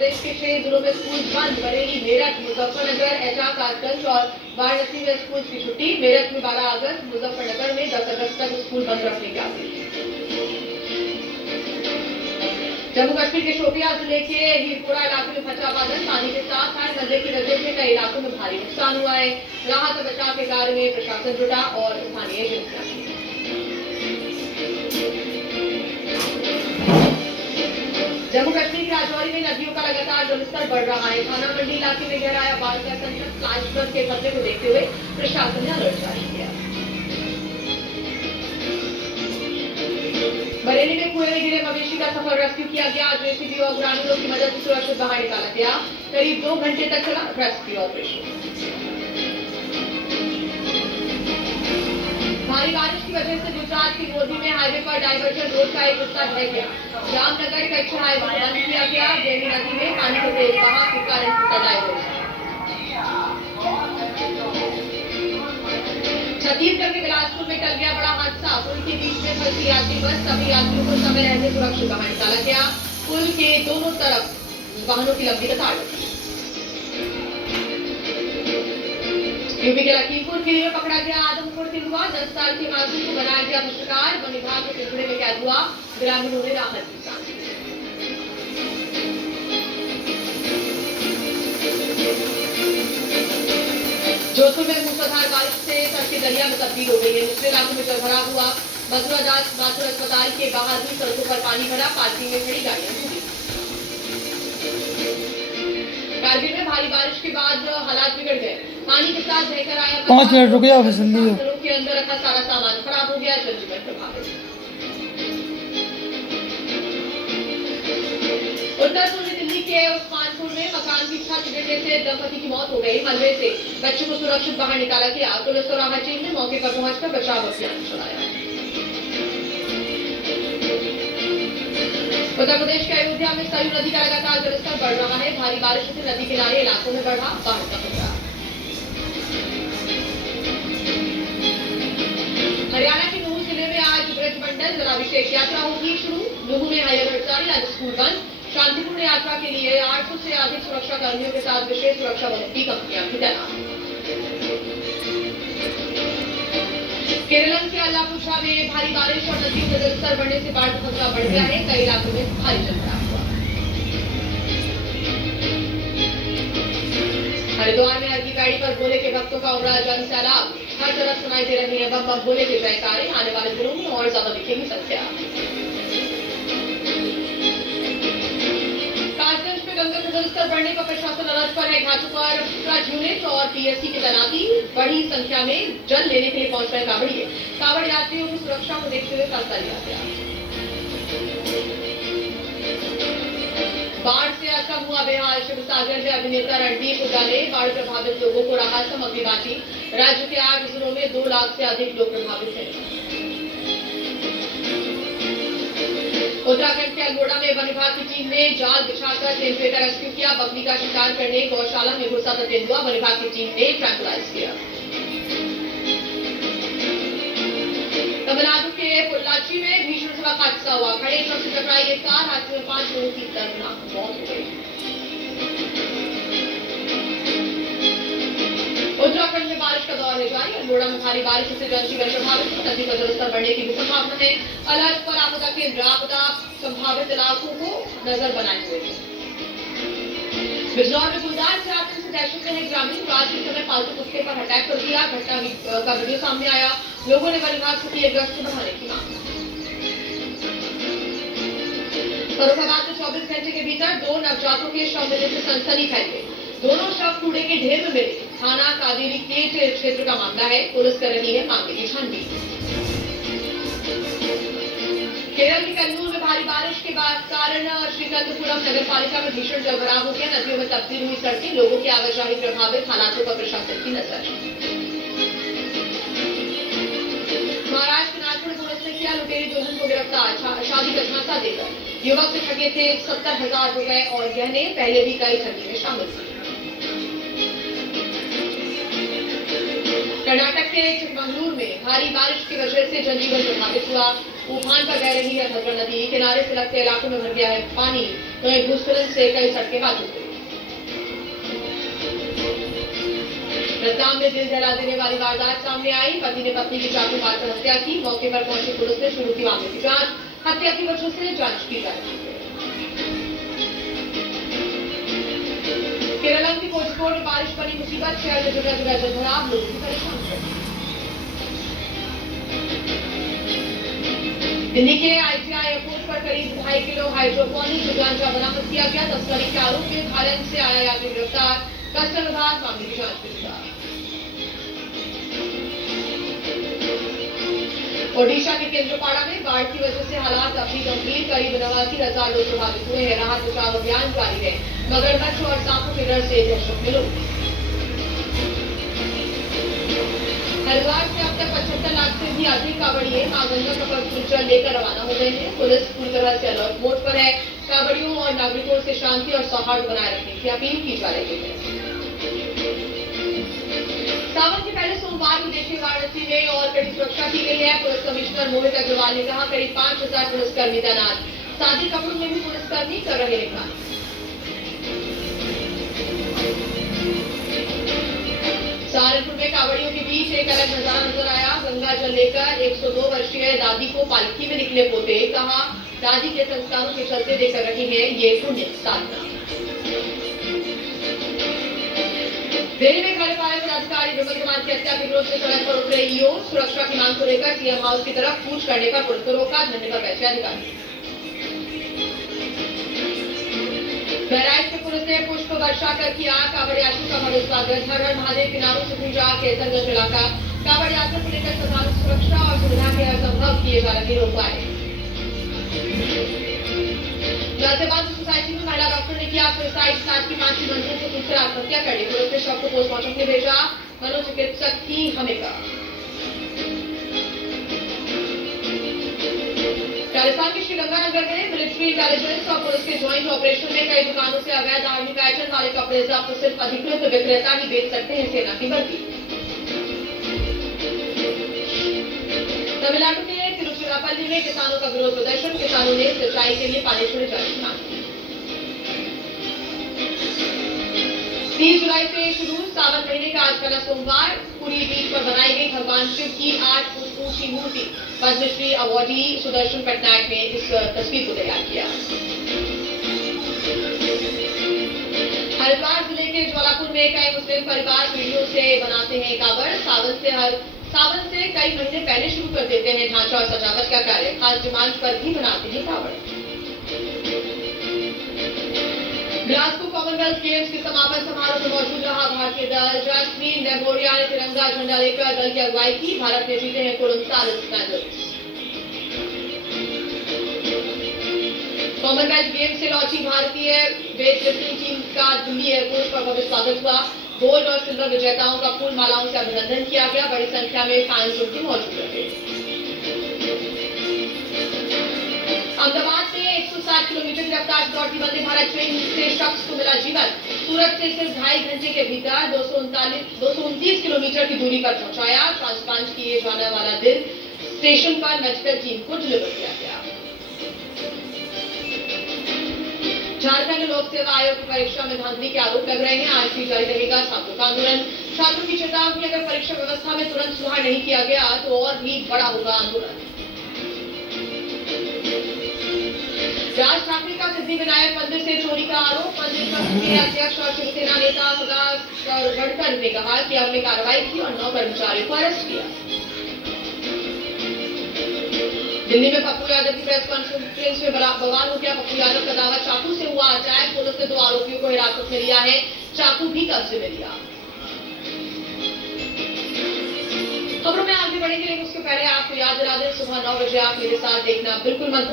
प्रदेश के 6 जिलों में स्कूल बंद। बरेली, मेरठ, मुजफ्फरनगर, एटा, कासगंज और वाराणसी में स्कूल की छुट्टी। मेरठ में 12 अगस्त, मुजफ्फरनगर में 10 अगस्त तक स्कूल बंद रखने की आदेश। जम्मू कश्मीर के शोपियां जिले के हीरपुरा इलाके में फटा बादल, पानी के साथ आए नदी की वजह से कई इलाकों में भारी नुकसान हुआ है। राहत और बचाव के कार्य में प्रशासन जुटा और स्थानीय एजेंसियां। जम्मू कश्मीर के राजौरी में नदियों का लगातार जलस्तर बढ़ रहा है। थाना मंडी इलाके में गहराया बाढ़ का संकट। फ्लैश फ्लड के खतरे को देखते हुए प्रशासन ने अलर्ट जारी किया। बरेली में कुएं में गिरे मवेशी का सफल रेस्क्यू किया गया। जेसीबी और ग्रामीणों की मदद से सुरक्षित बाहर निकाला गया। करीब 2 घंटे तक चला रेस्क्यू ऑपरेशन। भारी बारिश की वजह से गुजरात की मोदी में हाईवे पर डाइवर्जन रोड का एक हिस्सा ढह गया। जामनगर कच्छ हाईवे बंद किया गया। बेनी नदी में पानी के तेज बहाव के कारण टूटा डाइवर्जन। छत्तीसगढ़ के बिलासपुर में टल गया बड़ा हादसा। पुल के बीच में फंसी यात्री बस, सभी यात्रियों को समय रहते सुरक्षित बाहर निकाला गया। पुल के दोनों तरफ वाहनों की लंबी कतार लगी। यूपी के लखीमपुर खीरी में पकड़ा गया आदमखोर तेंदुआ। 10 साल के मासूम को बनाया गया शिकार। वन विभाग के पिंजरे में कैद हुआ। ग्रामीणों ने राहत की सांस ली। जोधपुर में मूसलाधार बारिश से सड़कें दरिया में तब्दील हो गई है। निचले इलाकों में जलभराव हुआ। मथुरा दास माथुर अस्पताल के बाहर भी सड़कों पर पानी भरा। पार्किंग में खड़ी गाड़ियां डूबी। कारगिल में भारी बारिश के बाद हालात बिगड़ गए। पानी के साथ बहकर आया 5 मिनट रुक जाओ। के अंदर रखा सारा सामान खराब हो गया। जनजीवन प्रभावित। उत्तर पूर्वी दिल्ली के उस्मानपुर में मकान की छत गिरने से दंपति की मौत हो गई। मलबे से बच्चे को सुरक्षित बाहर निकाला गया। पुलिस और राहत टीम ने मौके पर पहुंचकर बचाव अभियान चलाया। उत्तर प्रदेश के अयोध्या में सरयू नदी का लगातार जलस्तर बढ़ रहा है। भारी बारिश से नदी किनारे इलाकों में बढ़ा बाढ़ का खतरा। हरियाणा के नूह जिले में आज ब्रजमंडल जलाभिषेक यात्रा होगी शुरू। नूह में हाई अलर्ट जारी, आज स्कूल बंद। शांतिपूर्ण यात्रा के लिए 800 से अधिक सुरक्षा कर्मियों के साथ विशेष सुरक्षा बलों की कंपनियां भी तैनात। केरल के अल्लापुझा में भारी बारिश और नदियों का जलस्तर बढ़ने से बाढ़ का खतरा बढ़ गया है। कई इलाकों में भारी जलभराव हुआ। हरिद्वार में अर्की गाड़ी पर भोले के भक्तों का उमड़ा जन सैलाब। हर तरफ सुनाई दे रही है बम बम भोले के जयकारे। आने वाले दिनों में और ज्यादा दिखेगी संख्या। कासगंज में गंगा का जलस्तर बढ़ने पर प्रशासन अलर्ट पर है। घाटों पर फ्लड यूनिट और पीएससी की तैनाती। बड़ी संख्या में जल लेने के लिए पहुंच रहे कांवड़िए। कांवड़ यात्रियों की सुरक्षा को देखते हुए फैसला लिया गया। बाढ़ से असम हुआ बेहाल। शिवसागर में अभिनेता रणदीप हुड्डा ने बाढ़ प्रभावित लोगों को राहत सामग्री बांटी। राज्य के 8 जिलों में 2 लाख से अधिक लोग प्रभावित हैं। उत्तराखंड के अल्मोड़ा में वन विभाग की टीम ने जाल बिछाकर तेंदुए का रेस्क्यू किया। बकरी का शिकार करने गौशाला में घुसा था तेंदुआ। वन विभाग की टीम ने ट्रैंकुलाइज किया। तमिलनाडु के पोल्लाची में भीषण सड़क हादसा हुआ। खड़े ट्रक से टकराई एक कार। हादसे में 5 लोगों की दर्दनाक मौत हो गई। उत्तराखंड में बारिश का दौर है जारी। अल्मोड़ा में भारी बारिश से जनजीवन प्रभावित है। नदी का जलस्तर बढ़ने की भी संभावना है। अलर्ट पर आपदा केंद्र आपदा संभावित इलाकों को नजर बनाए हुए हैं। बिजनौर में गुलदार से आतंक से दहशत में है ग्रामीण। रात के समय पालतू कुत्ते पर अटैक कर दिया। घटना का वीडियो सामने आया। लोगों ने वन विभाग से किए गश्त बढ़ाने की मांग। फर्रुखाबाद में 24 घंटे के भीतर 2 नवजातों के शव मिलने से सनसनी फैल गई। दोनों शव कूड़े के ढेर में मिले। थाना कावेरी के क्षेत्र का मामला है। पुलिस कर रही है मामले की छानबीन। केरल के कन्नूर में भारी बारिश के बाद कारण श्रीकंठपुरम नगर पालिका में भीषण जलभराव हो गया। नदियों में तब्दील हुई सड़कें। लोगों की आवाजाही प्रभावित। हालातों पर प्रशासन की नजर। महाराष्ट्र के नागपुर पुलिस ने किया लुटेरी दुल्हन को गिरफ्तार। शादी का झांसा देकर युवक से ठगे थे 70,000 रुपए और गहने। पहले भी कई ठगी में शामिल थे। कर्नाटक के चिकमंगलुरु में भारी बारिश की वजह से जनजीवन प्रभावित हुआ। उफान पर बह रही है भद्रा नदी। किनारे से लगते इलाकों में भर गया है पानी। वहीं भूस्खलन से कई सड़कें बाधित हुई। रतलाम में दिल दहला देने वाली वारदात सामने आई। पति ने पत्नी की चाकू मारकर हत्या की। मौके पर पहुंची पुलिस ने शुरू की मामले की जांच। हत्या की वजह से जांच की जा रही है। केरल की कोझिकोड में बारिश बनी मुसीबत। शहर में जगह जगह जलभराव, लोगों की परेशानी। दिल्ली के IGI एयरपोर्ट पर करीब 2.5 किलो हाइड्रोपोनिक गांजा बरामद किया गया। तस्करी के आरोप में थाईलैंड से आया यात्री गिरफ्तार। कस्टम विभाग मामले की जांच में जुटा। ओडिशा के केंद्रपाड़ा में बाढ़ की वजह से हालात अभी गंभीर। करीब 89,000 लोग प्रभावित हुए हैं। राहत बचाव अभियान जारी है। मगरमच्छ और सांपों के डर से दहशत में लोग। हरिद्वार से अब तक 75 लाख से भी अधिक कांवड़िए मां गंगा का पवित्र जल लेकर रवाना हो गए हैं। पुलिस पूरी तरह से अलर्ट मोड पर है। कांवड़ियों और नागरिकों से शांति और सौहार्द बनाए रखने की अपील की जा रही है। सावन के पहले सोमवार को देखिए वाराणसी में और कड़ी सुरक्षा की गई है। पुलिस कमिश्नर मोहित अग्रवाल ने कहा करीब 5,000 पुलिसकर्मी तैनात। सादे कपड़ों में भी पुलिसकर्मी कर रहे निगरानी। सहारनपुर में कांवड़ियों के बीच एक अलग नजारा नजर आया। गंगा जल लेकर 102 वर्षीय दादी को पालकी में निकले पोते। कहा दादी के संस्कारों के चलते देकर रही है ये पुण्य साधना। दिल्ली में कार्यपालक पदाधिकारी विमल कुमार की हत्या के विरोध में सड़क पर उतरे ईओ। सुरक्षा की मांग को लेकर सीएम हाउस की तरफ कूच करने पर पुलिस को रोका। धरने पर बैठे अधिकारी। बहराइच में पुलिस ने पुष्प वर्षा कर किया कांवड़ यात्रियों का भव्य स्वागत। हर हर महादेव के नारों से गूंजा केसरगंज इलाका। कांवड़ यात्रा को लेकर प्रधान सुरक्षा और सुविधा के हर संभव किए जा रहे उपाय। गाजियाबाद सोसाइटी में महिला डॉक्टर ने किया सुसाइड। साथ की 5 मंत्रियों को दूसरे आत्महत्या कर ली। पुलिस ने शव को पोस्टमार्टम में भेजा। मनोचिकित्सक की भूमिका। राजस्थान के श्रीगंगानगर में मिलिट्री इंटेलिजेंस और पुलिस के ज्वाइंट ऑपरेशन में कई दुकानों से अवैध धार्मिक आइटम वाले कपड़े जब्त। सिर्फ अधिकृत विक्रेता ही बेच सकते हैं सेना की वर्दी। तमिलनाडु के तिरुचिरापल्ली में किसानों का विरोध प्रदर्शन। किसानों ने सिंचाई के लिए पानी छोड़े जाने की मांग की। 30 जुलाई से शुरू सावन महीने का आज पहला सोमवार। पूरी बीच पर बनाई गई भगवान शिव की 8 फुट ऊंची मूर्ति। पद्मश्री अवार्डी सुदर्शन पटनायक ने इस तस्वीर को तैयार किया। हरिद्वार जिले के ज्वालापुर में कई मुस्लिम परिवार वीडियो से बनाते हैं कांवड़। सावन से कई महीने पहले शुरू कर देते हैं ढांचा और सजावट का कार्य। खास डिमांड पर भी बनाते हैं कांवड़। ग्लासगो कॉमनवेल्थ गेम्स के समापन समारोह में मौजूद रहा भारतीय दल। जैस्मीन डेमोरिया ने तिरंगा झंडा लेकर दल की अगुवाई की। भारत ने जीते हैं कुल 39 मेडल्स। कॉमनवेल्थ गेम्स से लौटी भारतीय वेट लिफ्टिंग टीम का दिल्ली एयरपोर्ट पर भव्य स्वागत हुआ। गोल्ड और सिल्वर विजेताओं का फूल मालाओं से अभिनंदन किया गया। बड़ी संख्या में फैंस उनके मौजूद रहे। अहमदाबाद में 160 किलोमीटर की रफ्तार से दौड़ती वंदे भारत ट्रेन से शख्स को मिला जीवन। सूरत से सिर्फ 2.5 घंटे के भीतर 229 किलोमीटर की दूरी पर पहुंचाया। ट्रांसप्लांट किए जाने वाला दिल स्टेशन पर मेडिकल टीम को डिलीवर किया गया। झारखंड लोक सेवा आयोग की परीक्षा में धांधली के आरोप लग रहे हैं। आज भी जारी रहेगा छात्रों का आंदोलन। छात्रों की चेतावनी, अगर परीक्षा व्यवस्था में तुरंत सुधार नहीं किया गया तो और भी बड़ा होगा आंदोलन। राज ठाकरे का सिद्धि विनायक मंदिर से चोरी का आरोप। मंदिर ट्रस्ट के अध्यक्ष और शिवसेना नेता सदानंद गौडा ने कहा कि हमने कार्रवाई की और 9 कर्मचारियों को अरेस्ट किया। दिल्ली में पप्पू यादव की प्रेस कॉन्फ्रेंस में बवाल हो गया। पप्पू यादव का दावा चाकू से हुआ अटैक। पुलिस ने 2 आरोपियों को हिरासत में लिया है। चाकू भी कब्जे में लिया। खबरों में आगे बढ़ेंगे लेकिन उसके पहले आपको याद दिला दें सुबह 9 बजे आप मेरे साथ देखना बिल्कुल मत भूलिए।